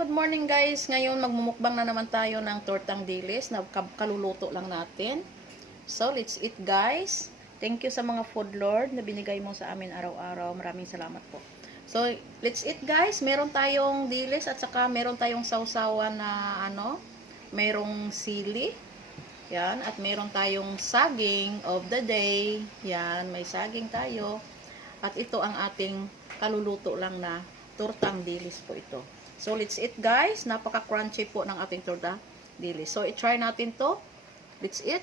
Good morning guys. Ngayon magmumukbang na naman tayo ng tortang dilis na kaluluto lang natin. So, let's eat guys. Thank you sa mga food lord na binigay mo sa amin araw-araw. Maraming salamat po. So, let's eat guys. Meron tayong dilis at saka meron tayong sausawan na merong sili. Yan. At meron tayong saging of the day. Yan. May saging tayo. At ito ang ating kaluluto lang na tortang dilis po ito. So, let's eat guys. Napaka-crunchy po ng ating torta dilis. So, i-try natin to. Let's eat.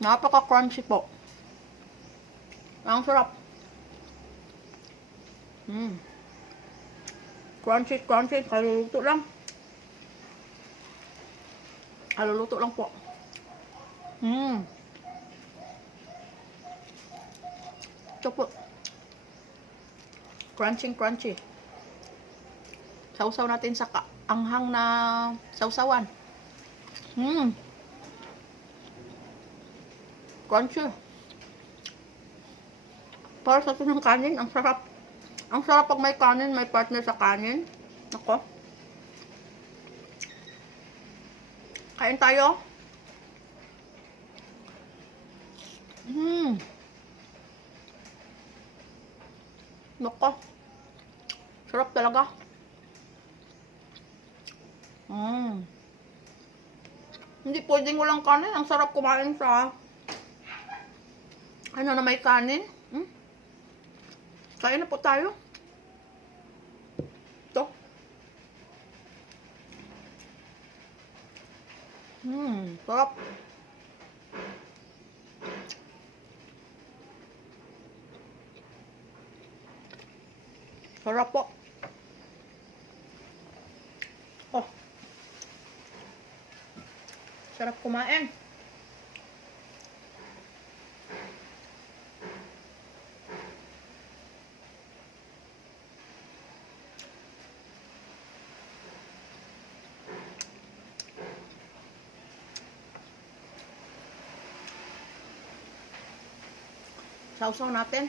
Napaka-crunchy po. Ang sarap. Crunchy, crunchy. Kaluluto lang. Kaluluto lang po. Ito po. Crunchy, crunchy. Sausaw natin sa anghang na sausawan. Crunchy. Para sa ito ng kanin, ang sarap. Ang sarap pag may kanin, may partner sa kanin. Ako. Kain tayo. Nako. Sarap talaga. Hindi pwedeng walang kanin. Ang sarap kumain sa na may kanin. Kain na po tayo. Ito. Sarap. Sarap po. Oh. Sarap kumain. Sausaw natin.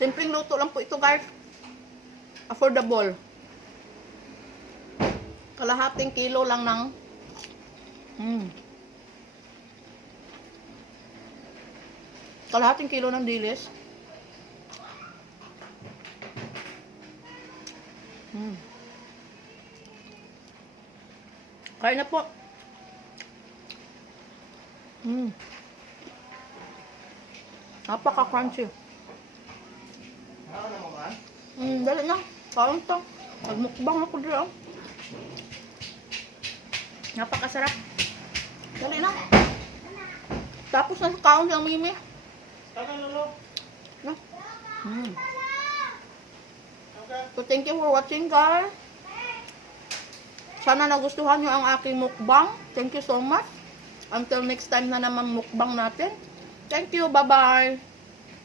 Simpleng luto lang po ito guys. Affordable. Kalahating kilo lang ng kalahating kilo ng dilis. Kain na po. Napaka-crunchy. Dali na. Kain to. Magmukbang ako dito. Napakasarap. Dali na. Tapos na sa kaon ng Mimi. No? So, thank you for watching guys. Sana nagustuhan nyo ang aking mukbang. Thank you so much. Until next time na naman mukbang natin. Thank you. Bye-bye.